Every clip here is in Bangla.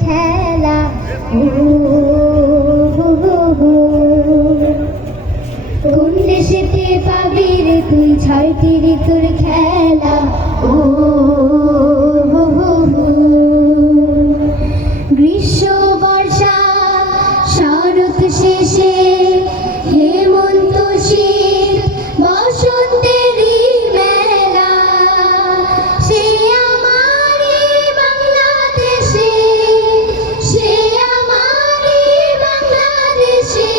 খেলা কোন দেশেতে পাবি রে তুই ছয়টি ঋতুর খেলা ও গ্রীষ্ম বর্ষা শরৎ শেষে হেমন্ত শীত বসন্তেরই মেলা সে আমারই বাংলাদেশে সে আমারই বাংলাদেশে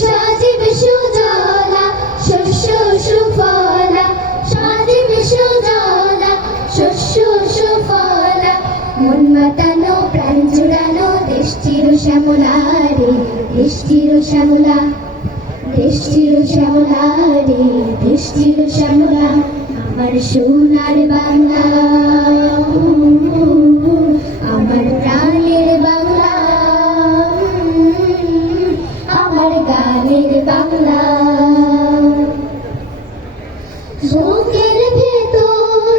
সজীব সুজলা শস্য সুফলা সজীব সুজলা শস্য সুফলা মন মাতানো প্রাণ জুড়ানো দেশটির শ্যামলা রে দেশটির শ্যামলা দেশটির শ্যামলা রে দেশটির শ্যামলা আমার সোনার বাংলা আমার প্রাণের বাংলা আমার গানের বাংলা বুকের ভেতর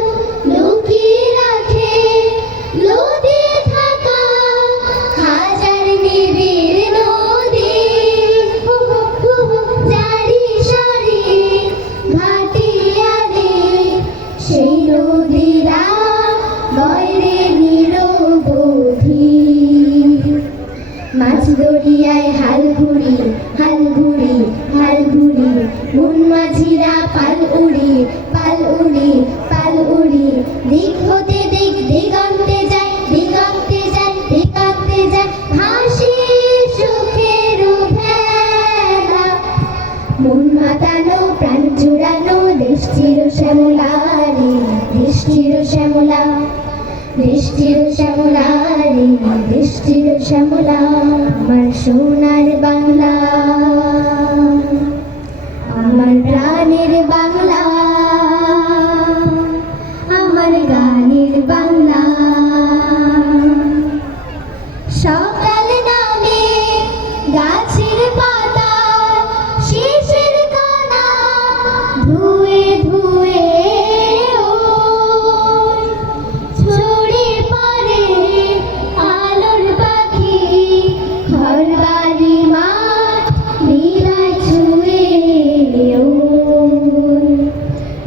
লুকিয়ে রাখে নদী থাকা হাজার নিবিড় নদী চারি সারি ঘাটিয়ারে সেই নদীরা বয়রে নিরবধি মাছ দরিয়ায় হাল ঘুরি হাল ঘুরি হাল ঘুরি মন মাঝিরা পাল উড়ি পাল উড়ি পাল উড়ি দিক হতে দিক দিগন্তে যায় দিগন্তে যায় দিগন্তে যায় হাসি সুখের ভেলা মন মাতানো প্রাণ জুড়ানো দেশটির শ্যামলা রে দেশটির শ্যামলা দেশটির শ্যামলা রে দেশটির শ্যামলা আমার সোনার বাংলা আমার প্রাণের বাংলা আমার গানের বাংলা সকাল নামে গাছের পাতা শিশির কণা ধুয়ে ধুয়ে ছড়িয়ে পড়ে আলোর পাখি ঘর বাড়ি মাঠ বিরায় ছুঁয়ে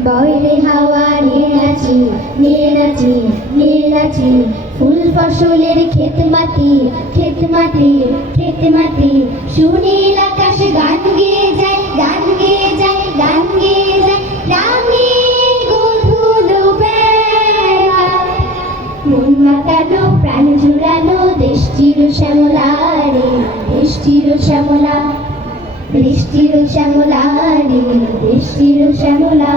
বয়রে হাওয়া নিয়ে নাচি নিয়ে নাচি নিয়ে নাচি ফুল ফসলের ক্ষেত মাটি ক্ষেত মাটি ক্ষেত মাটি সুনীল আকাশে গান গেয়ে যায় গান গেয়ে যায় গান গেয়ে যায় গ্রামে গধুলো বেলা মন মাতানো প্রাণ জুড়ানো দেশটির শ্যামলা রে দেশটির শ্যামলা দেশটির শ্যামলা রে দেশটির শ্যামলা